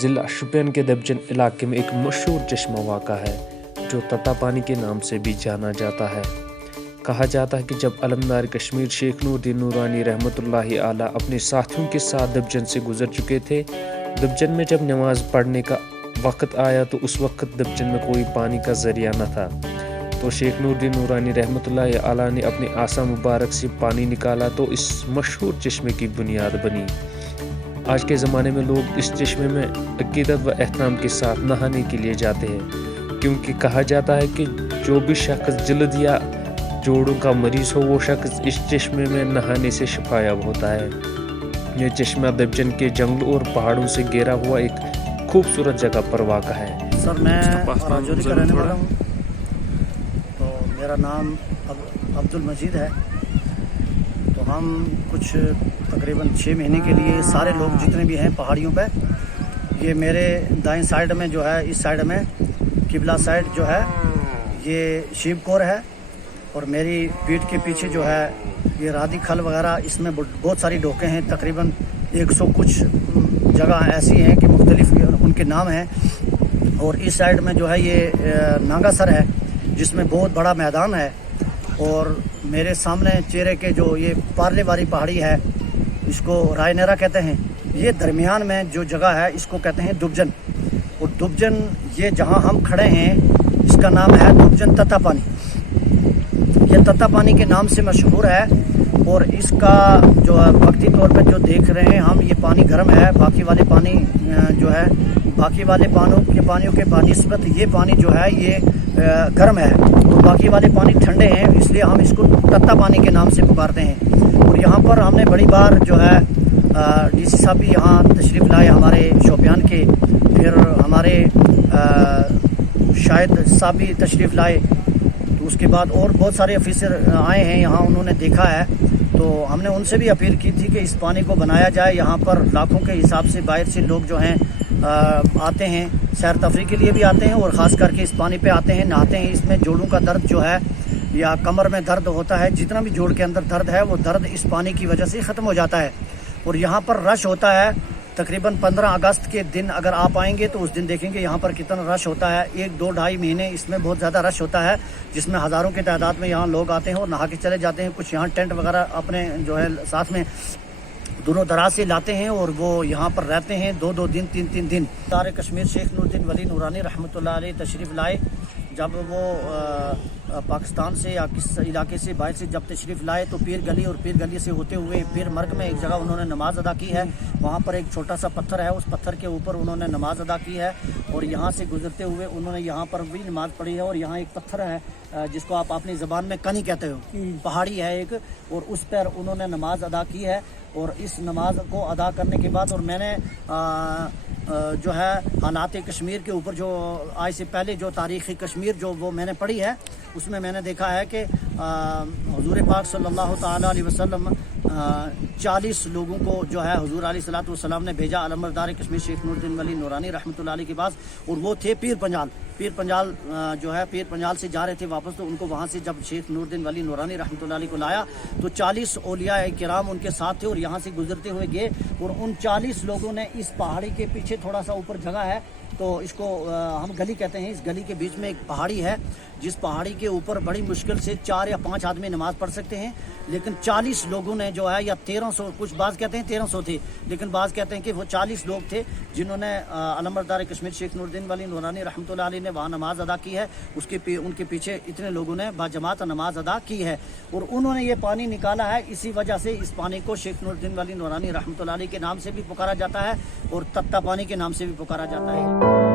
ज़िला शुपियन के दबजन इलाके में एक मशहूर चश्मा वाक़ा है जो तत्ता पानी के नाम से भी जाना जाता है। कहा जाता है कि जब अलमदार कश्मीर शेख नूरुद्दीन नूरानी रहमतुल्लाहि आला अपने साथियों के साथ दबजन से गुजर चुके थे, दबजन में जब नमाज पढ़ने का वक्त आया तो उस वक्त दबजन में कोई पानी का ज़रिया न था। तो शेख नूरुद्दीन नूरानी रहमतुल्लाहि आला ने अपने आसा मुबारक से पानी निकाला तो इस मशहूर चश्मे की बुनियाद बनी। आज के ज़माने में लोग इस चश्मे में अक़ीदत व एहतराम के साथ नहाने के लिए जाते हैं, क्योंकि कहा जाता है कि जो भी शख्स जल्द या जोड़ों का मरीज़ हो वो शख्स इस चश्मे में नहाने से शिफायाब होता है। यह चश्मा दबजन के जंगलों और पहाड़ों से घिरा हुआ एक खूबसूरत जगह पर वाक़ा है। सर, मैं राजौरी का रहने वाला हूँ। तो मेरा नाम अब्दुल मजीद है। तो हम कुछ तकरीबन 6 महीने के लिए सारे लोग जितने भी हैं पहाड़ियों पे, ये मेरे दाएं साइड में जो है, इस साइड में किबला साइड जो है ये शिवकोर है, और मेरी पीठ के पीछे जो है ये रादी खल वगैरह, इसमें बहुत सारी डोके हैं। तकरीबन 100 कुछ जगह ऐसी हैं कि मुख्तलिफ उनके नाम हैं। और इस साइड में जो है ये नागासर है जिसमें बहुत बड़ा मैदान है। और मेरे सामने चेहरे के जो ये पार्ले वाली पहाड़ी है, इसको रायनेरा कहते हैं। ये दरमियान में जो जगह है इसको कहते हैं दुबजन। और दुबजन ये जहाँ हम खड़े हैं इसका नाम है दुबजन तत्ता पानी। ये तत्ता पानी के नाम से मशहूर है। और इसका जो वक्ती तौर पर जो देख रहे हैं हम, ये पानी गर्म है। बाकी वाले पानी जो है, बाकी वाले पानियों के निस्बत ये पानी जो है ये गर्म है, और बाकी वाले पानी ठंडे हैं, इसलिए हम इसको तत्ता पानी के नाम से पुकारते हैं। और यहाँ पर हमने बड़ी बार जो है डीसी साहब भी यहाँ तशरीफ़ लाए हमारे शोपियान के, फिर हमारे शायद साहब भी तशरीफ़ लाए। तो उसके बाद और बहुत सारे ऑफिसर आए हैं यहाँ, उन्होंने देखा है। तो हमने उनसे भी अपील की थी कि इस पानी को बनाया जाए। यहाँ पर लाखों के हिसाब से बाहर से लोग जो हैं आते हैं, सैर तफरी के लिए भी आते हैं, और ख़ास करके इस पानी पे आते हैं, नहाते हैं। इसमें जोड़ों का दर्द जो है या कमर में दर्द होता है, जितना भी जोड़ के अंदर दर्द है वो दर्द इस पानी की वजह से ख़त्म हो जाता है। और यहाँ पर रश होता है तकरीबन 15 अगस्त के दिन। अगर आप आएंगे तो उस दिन देखेंगे यहाँ पर कितना रश होता है। 1-2-2.5 महीने इसमें बहुत ज़्यादा रश होता है, जिसमें हज़ारों की तादाद में यहाँ लोग आते हैं और नहा के चले जाते हैं। कुछ यहाँ टेंट वगैरह अपने जो है साथ में दूरों दराज से लाते हैं और वो यहाँ पर रहते हैं 2-2 दिन 3-3 दिन। सारे कश्मीर शेख नूरुद्दीन वली नूरानी रहमतुल्लाह अलैह तशरीफ़ लाए। जब वो पाकिस्तान से या किस इलाके से बाहर से जब तशरीफ़ लाए तो पीर गली, और पीर गली से होते हुए पीर मर्ग में एक जगह उन्होंने नमाज़ अदा की है। वहाँ पर एक छोटा सा पत्थर है, उस पत्थर के ऊपर उन्होंने नमाज़ अदा की है। और यहाँ से गुजरते हुए उन्होंने यहाँ पर भी नमाज़ पढ़ी है। और यहाँ एक पत्थर है जिसको आप अपनी ज़बान में कनी कहते हो, पहाड़ी है एक, और उस पर उन्होंने नमाज अदा की है। और इस नमाज को अदा करने के बाद, और मैंने जो है हालात कश्मीर के ऊपर जो आज से पहले जो तारीख़ कश्मीर जो वो मैंने पढ़ी है, उसमें मैंने देखा है कि हुजूर पाक सल्लल्लाहु ताला अलैहि वसल्लम 40 लोगों को जो है हुजूर अलैहिस्सलातु वस्सलाम ने भेजा अलमदार कश्मीर शेख नूरुद्दीन वली नूरानी रहमतुल्लाह अलैह के पास। और वो थे पीर पंजाल जो है पीर पंजाल से जा रहे थे वापस। तो उनको वहाँ से जब शेख नूरुद्दीन वली नूरानी रहमतुल्लाह अलैह को लाया तो 40 औलिया किराम उनके साथ थे, और यहाँ से गुजरते हुए गए। और उन 40 लोगों ने इस पहाड़ी के पीछे थोड़ा सा ऊपर जगह है, तो इसको हम गली कहते हैं। इस गली के बीच में एक पहाड़ी है, जिस पहाड़ी के ऊपर बड़ी मुश्किल से 4 या 5 आदमी नमाज पढ़ सकते हैं। लेकिन 40 लोगों ने जो है, या 1300, कुछ बात कहते हैं 1300 थे, लेकिन बात कहते हैं कि वो 40 लोग थे जिन्होंने अलमदार कश्मीर शेख नूरुद्दीन वली नूरानी रहमतुल्लाह अलैह ने वहाँ नमाज अदा की है। उनके पीछे इतने लोगों ने बाजमात नमाज अदा की है। और उन्होंने ये पानी निकाला है। इसी वजह से इस पानी को शेख नूरुद्दीन वली नूरानी रहमतुल्लाह अलैह के नाम से भी पुकारा जाता है और तत्ता पानी के नाम से भी पुकारा जाता है।